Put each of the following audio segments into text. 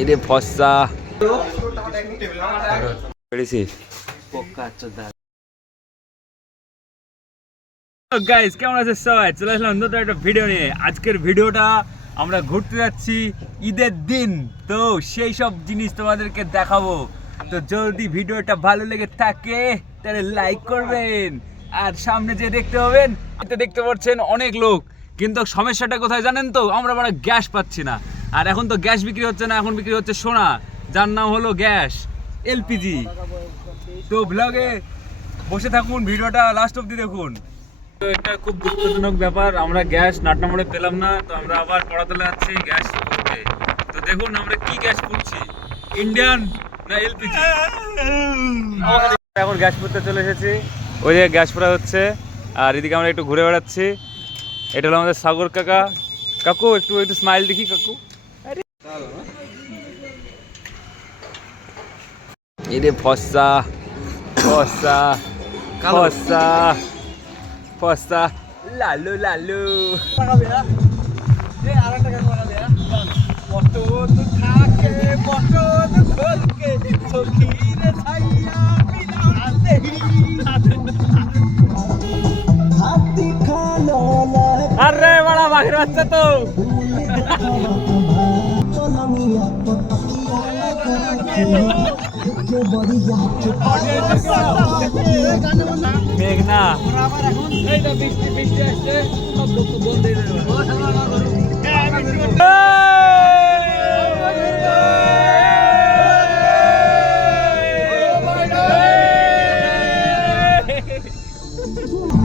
এরে ফসা পেরেছিস গাইস, কেমন আছে সবাই? চলে আসলাম নতুন একটা ভিডিও নিয়ে। আজকের ভিডিওটা আমরা ঘুরতে যাচ্ছি ঈদের দিন, তো সেই সব জিনিস তোমাদেরকে দেখাবো। তো যদি ভিডিওটা ভালো লেগে থাকে তাহলে লাইক করবেন, আর সামনে যে দেখতে পাবেন এতে দেখতে পাচ্ছেন অনেক লোক, কিন্তু সমস্যাটা কোথায় জানেন তো? আমরা বড় গ্যাস পাচ্ছি না। আর এখন তো গ্যাস বিক্রি হচ্ছে না, এখন বিক্রি হচ্ছে সোনা, যার নাম হলো গ্যাস, এলপিজি। তো ব্লগে বসে থাকুন, ভিডিওটা লাস্ট অবধি দেখুন। তো এটা খুব দুঃখজনক ব্যাপার, আমরা গ্যাস নাটনামোড়ে পেলাম না, তো আমরা আবার পড়াতলে যাচ্ছি গ্যাস করতে। তো দেখুন আমরা কি গ্যাস করছি, ইন্ডিয়ান না এলপিজি। এখন গ্যাস করতে চলে এসেছি, ওই যে গ্যাস পড়া হচ্ছে, আর এদিকে আমরা একটু ঘুরে বেড়াচ্ছি। এটা হলো আমাদের সাগর কাকা। কাকু একটু একটু স্মাইল দেখি কাকু। এরে ফসা ফসা ফসা ফসা লালু লালু। আরে বড়া বাঘের বাচ্চা তো। মেঘনা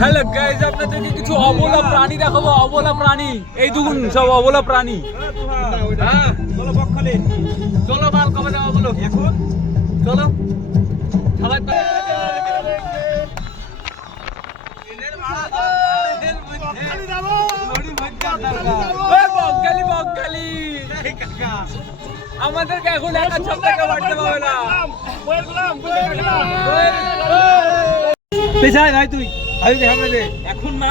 হ্যালো গাইজ, আপনাদেরকে কিছু অবলা প্রাণী দেখাবো। অবলা প্রাণী, এই দেখুন সব অবলা প্রাণী। চলো বকখালি, চলো মাল কবে যাবো বলো এখন, চলো সবাই। আমাদেরকে এখন একা সপ্তাহে বাড়তে পারবে না। পেছায় ভাই তুই এখন না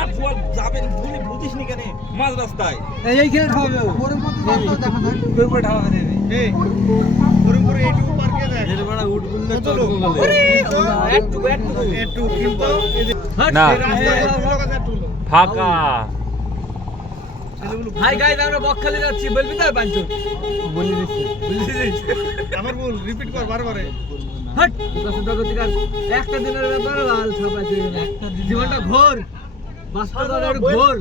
যাবেন, বুঝিস নি কেন মাঝ রাস্তায় এইখানে ঠাবে ফাঁকা। হাই গাইস, আমরা বকখালি যাচ্ছি, বলবি তো বাঞ্চু? বলি দিচ্ছি, আমার বল রিপিট কর বারবার। হট একটা দিনের ব্যাপার, লাল ছাপাইছে একটা জীবনটা ঘোর, বাস্তবতা ঘোর।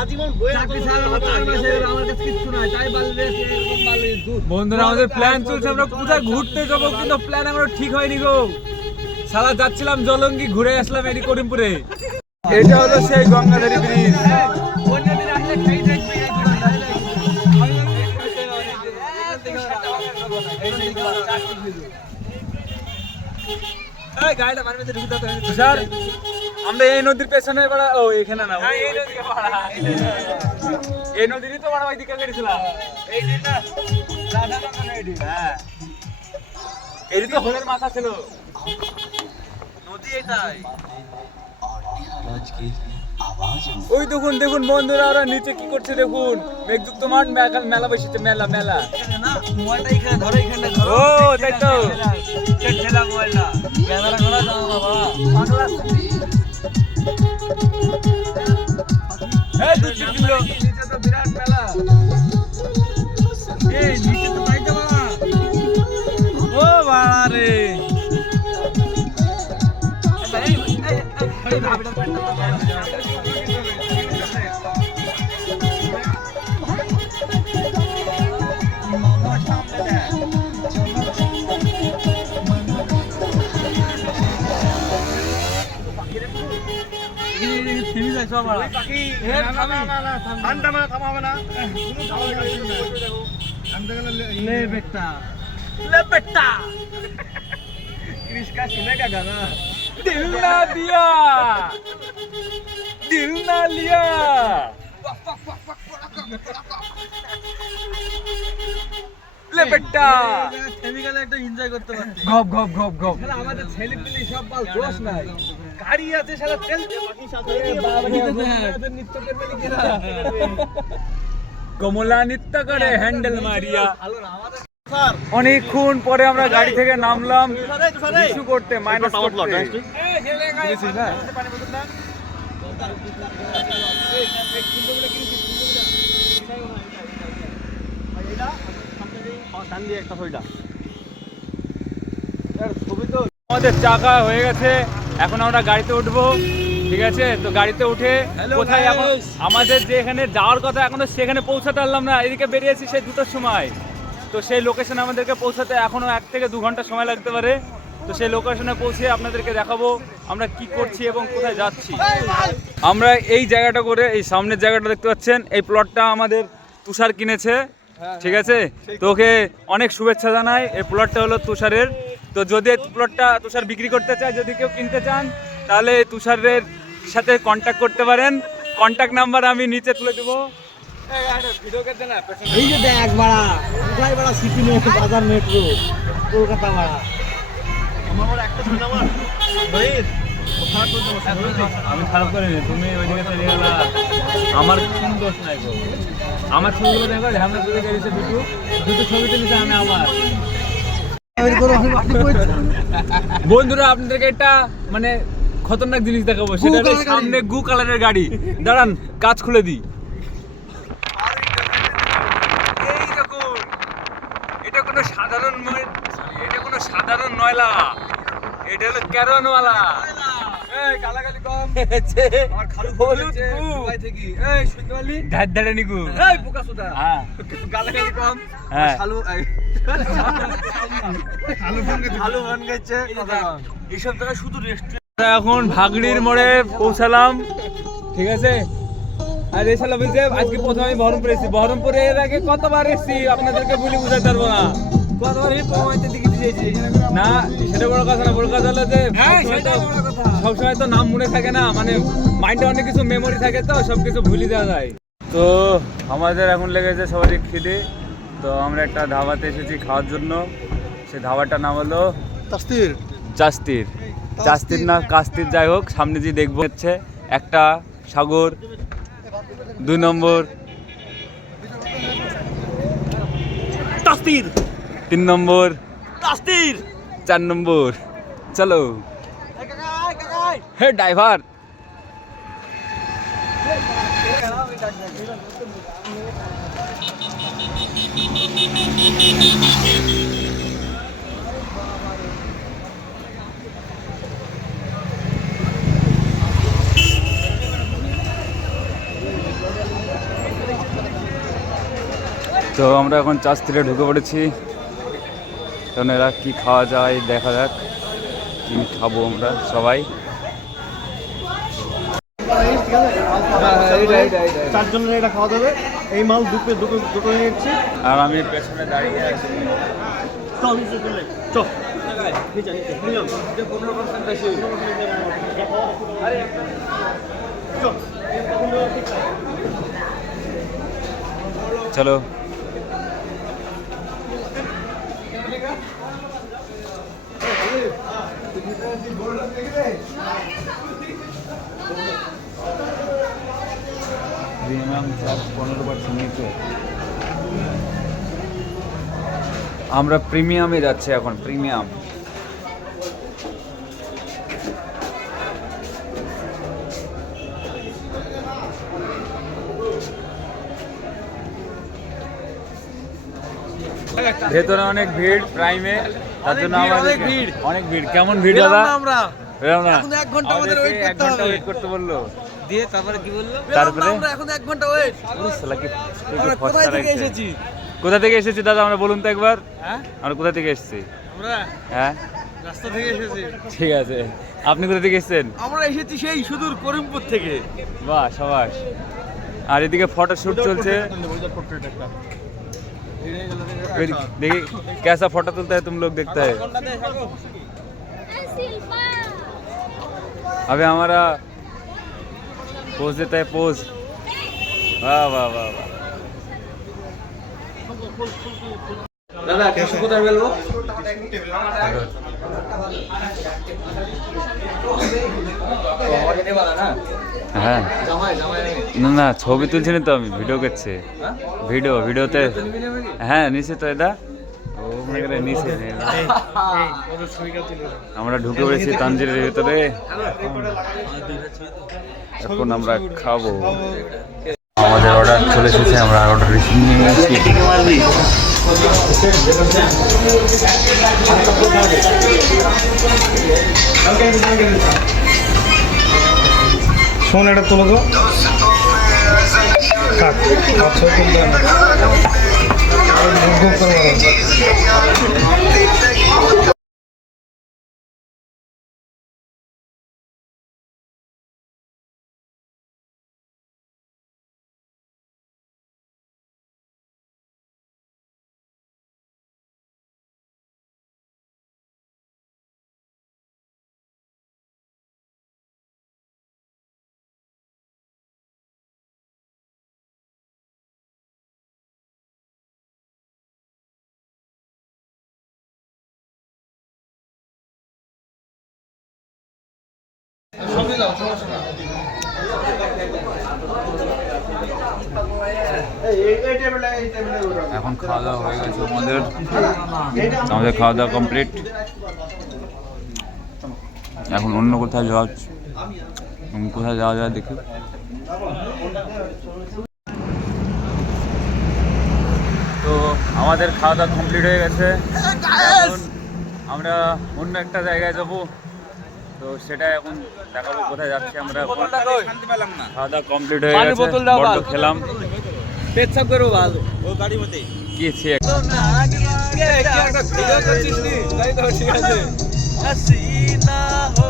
আজীবন চাকরি ছাড়া আমার 4 মাসের, আমার কাছে কিছু নাই, তাই বালবে এরকম বালি। বন্ধুরা আমাদের প্ল্যান চলছে, আমরা কোথায় ঘুরতে যাবো, কিন্তু প্ল্যান আমরা ঠিক হয়নি গো। সারা যাচ্ছিলাম জলঙ্গি, ঘুরে আসলাম এডি করিমপুরে। এটা হলো সেই গঙ্গাধারী ব্রিজ। আমরা এই নদীর পেছনে ও এখানে না, এই নদীরই তো বড় ওইদিকে গেছিলাম। এই দিন না হ্যাঁ, এই তো হলের মাথা ছিল নদী এটাই। ওই দেখুন দেখুন বন্ধুরা, ওরা নিচে কি করছে দেখুন, মেঘযুক্ত মাঠ, মেলা বসেছে, মেলা মেলা। ও তাই তো, বিরাট মেলা। ও বাবা রে, दिल ना दिया दिल ना लिया। ले बेटा কেমিক্যাল একটা এনজয় করতে পারছি, গপ গপ গপ গপ। আমাদের ছেলে পেলে সব বাল দোষ নাই, গাড়ি আছে সারা তেল বাকি সাথে নৃত্য করবে কিরা, কমলা নৃত্য করে হ্যান্ডেল মারিয়া। অনেকক্ষণ পরে আমরা গাড়ি থেকে নামলাম ইস্যু করতে, মাইনাস করতে। আমাদের চাকা হয়ে গেছে, এখন আমরা গাড়িতে উঠবো। ঠিক আছে, তো গাড়িতে উঠে কোথায় এখন আমাদের যেখানে যাওয়ার কথা এখনো সেখানে পৌঁছাতে পারলাম না। এদিকে বেরিয়েছি সেই 2টার সময়, তো সেই লোকেশনে আমাদেরকে পৌঁছাতে এখনো 1 থেকে 2 ঘন্টা সময় লাগতে পারে। তো সেই লোকেশনে পৌঁছে আপনাদেরকে দেখাবো আমরা কি করছি এবং কোথায় যাচ্ছি। আমরা এই জায়গাটা করে, এই সামনের জায়গাটা দেখতে পাচ্ছেন, এই প্লটটা আমাদের তুষার কিনেছে। ঠিক আছে, তো ওকে অনেক শুভেচ্ছা জানাই। এই প্লটটা হলো তুষারের। তো যদি এই প্লটটা তুষার বিক্রি করতে চায়, যদি কেউ কিনতে চান, তাহলে তুষারের সাথে কন্ট্যাক্ট করতে পারেন। কন্ট্যাক্ট নাম্বার আমি নিচে তুলে দেবো। এই যে দেখ বাড়া, কোথায় বাড়া, সিটি বাজার মেট্রো কলকাতা বাড়া। আমার বড় একটা ছবি আমার ভাইয়ের আমি খারাপ করিনি, তুমি ওইদিকে চলে গেলা, আমার কোনো দোষ নাই গো। আমার ছবিগুলো দেখো, ঝামেলা করে গেছে দুটো ছবি তুলেছে আমি আমার। বন্ধুরা আপনাদেরকে একটা মানে খতরনাক জিনিস দেখাবো, সেটা হলো সামনে গু কালারের গাড়ি। দাঁড়ান, কাজ খুলে দিই। এই দেখুন, এটা কোনো সাধারণ এটা কোনো সাধারণ নয়লা, এটা হলো ক্যারনওয়ালা। এই গালাগালি কম, আর খালু হলুদ গু দুবাই থেকে। এই শুনতে পারলি, ধাড় নিগু, এই বোকা সুদা। হ্যাঁ, গালাগালি কম। হ্যাঁ, খালু খালু বন গেছে কথা কম। এইসব জায়গায় শুধু রেস্টুরেন্ট। এখন ভাগড়ির মোড়ে পৌঁছালাম। ঠিক আছে, আর এছাড়া বলছে আজকে প্রথমে আমি বহরমপুর এসেছি। বহরমপুরে এর আগে কতবার এসেছি আপনাদেরকে বলে বুঝাতে পারবো না। কতবার এই প্রমাণিত দিকে দিয়েছি না, সেটা বড় কথা না। বড় কথা হলো যে সবসময় তো নাম মনে থাকে না, মানে মাইন্ডে অনেক কিছু মেমোরি থাকে, তো সব কিছু ভুলে দেওয়া যায়। তো আমাদের এখন লেগেছে সবারই খিদে, তো আমরা একটা ধাবাতে এসেছি খাওয়ার জন্য। সেই ধাবাটার নাম হলো জাস্তির। জাস্তির না কাস্তির, যাই হোক, সামনে যে দেখবো হচ্ছে একটা সাগর, 2 নম্বর তাস্তির, 3 নম্বর তাস্তির, 4 নম্বর। চলো হে ড্রাইভার। তো আমরা এখন চাস্তিরে ঢুকে পড়েছি, কারণ এরা কী খাওয়া যায় দেখা যাক, কী খাবো আমরা সবাই। 4 জনের এটা খাওয়া যাবে। এই মাল দুটো নিয়েছি, আর আমি পেছনে দাঁড়িয়ে আছি। চলো প্রিমিয়াম 15% নিচে। আমরা প্রিমিয়ামে যাচ্ছি এখন, প্রিমিয়াম। ভেতরে অনেক ভিড় প্রাইমে, তার জন্য আমাদের অনেক ভিড়। কেমন ভিড় দাদা? আমরা এখন 1 ঘন্টা আমাদের ওয়েট করতে বললো। দিয়ে তারপরে কি বললো? তারপরে আমরা এখন 1 ঘন্টা ওয়েট। আমরা কোথা থেকে এসেছি? কোথা থেকে এসেছি দাদা আমরা বলুন তো একবার। হ্যাঁ, আমরা কোথা থেকে এসেছি? আমরা হ্যাঁ রাস্তা থেকে এসেছি। ঠিক আছে, আপনি কোথা থেকে এসেছেন? আমরা এসেছি সেই সুদূর করিমপুর থেকে। বাহ, সাবাস। আর এদিকে ফটো শুট চলছে। देखिए कैसा फोटो तुलता है तुम लोग, देखता है। अबे हमारा पोज देता है, पोज। वाह वाह वाह वाह। दादा कैसे कोথায় বলবো? হ্যাঁ, না না ছবি তুলছি না তো, আমি ভিডিও করছি। ভিডিওতে হ্যাঁ নিশ্চিত তো এটা। ও আমরা ঢুকে পড়েছি তানজিরের ভেতরে, এখন আমরা খাবো। আমাদের অর্ডার চলে এসেছে, আমরা অর্ডার রিসিভ নিয়ে নিয়েছি। শোন এটা তোলো তো, থাক, আচ্ছা তুলতে হবে না। এখন খাওয়া দাওয়া হয়ে গেছে আমাদের খাওয়া দাওয়া কমপ্লিট। এখন অন্য কোথায় যাওয়া, কোথায় যাওয়া যায় দেখি। তো আমাদের খাওয়া দাওয়া কমপ্লিট হয়ে গেছে, এখন আমরা অন্য একটা জায়গায় যাবো, তো সেটা এখন দেখাবো কোথায় যাচ্ছি আমরা। খাওয়া দাওয়া কমপ্লিট হয়ে গেছে, বড্ড খেলাম। পেচ্ছাপ করো ভালো ও গাড়ির মধ্যে কি ছে একটা ভিডিও করছিস নি, তাই তো ঠিক আছে। হাসিনা হো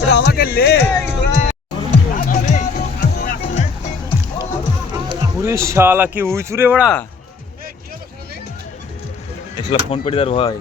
ওটা আমাকে লে। পুরে শালা কি উইচুরে বড়া, এসলা ফোন পেটে তার ভাই।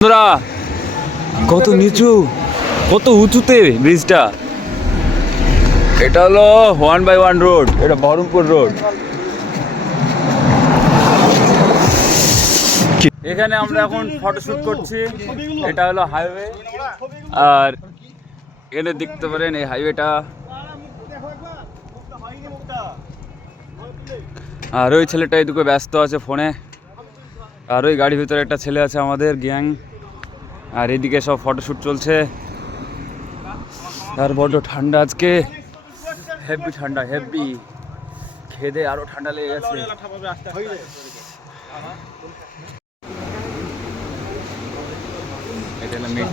বন্ধুরা কত নিচু, কত উঁচুতে ব্রিজটা। এটা হলো 1/1 রোড, এটা বহরমপুর রোড। এখানে আমরা এখন ফটোশুট করছি, এটা হলো হাইওয়ে। আর এখানে দেখতে পারেন এই হাইওয়েটা, আর ওই ছেলেটা এদিকে ব্যস্ত আছে ফোনে, আর ওই গাড়ির ভিতরে একটা ছেলে আছে আমাদের গ্যাং। আর এদিকে সব ফটোশুট চলছে। আর বড্ড ঠান্ডা আজকে, হেভি ঠান্ডা, হেভি। খেদে আরো ঠান্ডা লেগে গেছে। এটা হলো মেট।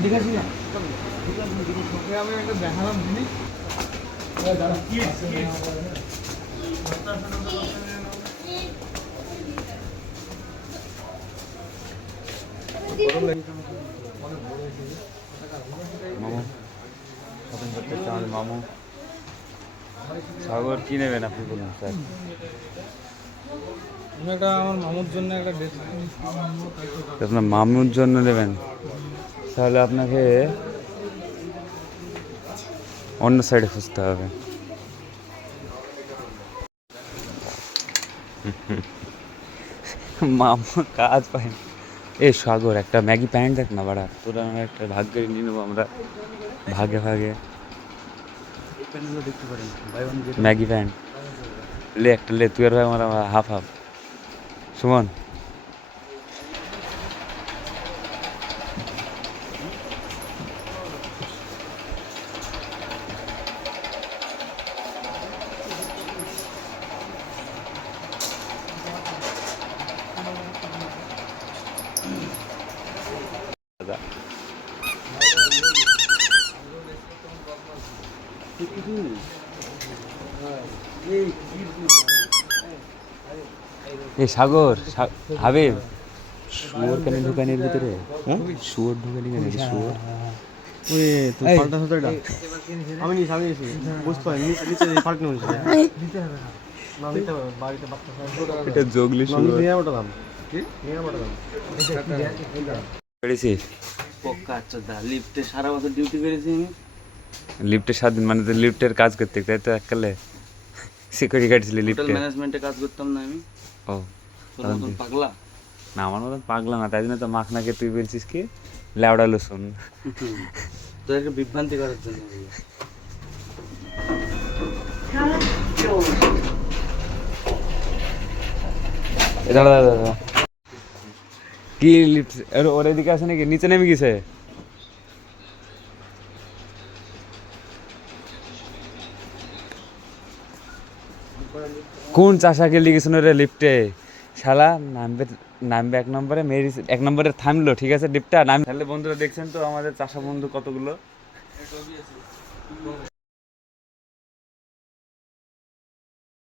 মামু শপিং করতে চান? মামু সাগর কি নেবেন আপনি বলুন স্যার? একটা আমার মামুর জন্য একটা ড্রেস, আপনার মামুর জন্য নেবেন, তাহলে আপনাকে অন্য সাইডে খুঁজতে হবে। মামু কাজ পায়। এ সাগর একটা ম্যাগি প্যান্ট দেখ না বাড়া, তোরা একটা ভাগ করে নিয়ে নেবো আমরা ভাগে ভাগে। দেখতে পারেন ম্যাগি প্যান্ট লে একটা, লে তুই আর ভাই আমার হাফ হাফ। সুমন এই সাগর হাবিব শুয়োর কেন ঢুকানি এর ভিতরে? শুয়োর ঢুকানি কেন? শুয়োর ওরে তুই পাল্টা সাঁতারটা আমি নিয়েছি বুঝতে পারি নিচে পাল্টে নিয়েছি না নিতে হবে বাড়িতে বাচ্চা এটা জগলি শুয়োর নিয়ে ওঠালাম কি নিয়ে ওঠালাম করেছিস? পক্কা আচ্ছা দা লিফটে সারা বছর ডিউটি করেছি আমি। লিফটের 7 দিন মানে তো লিফটের কাজ করতে তাই তো এককালে সিকিউরিটি গার্ড ছিল হোটেল লিফটে। ম্যানেজমেন্টে কাজ করতাম না আমি। ও তোর মতন পাগলা। না আমার মতন পাগলা না, তাই জন্য তো মাখনাকে তুই বলছিস কি লেওড়া লসুন। তোদেরকে বিভ্রান্তি করার জন্য বললাম। দাঁড়া দাঁড়া দাঁড়া কি লিফট ওর এদিকে আছে নাকি? নিচে নেমে গেছে? কোন চাষাকে লিখেছিল রে লিফটে? শালা নামবে নামবে 1 নম্বরে, মেরি 1 নম্বরে থামলো, ঠিক আছে লিফটটা নাম। তাহলে বন্ধুরা দেখছেন তো আমাদের চাষা বন্ধু কতগুলো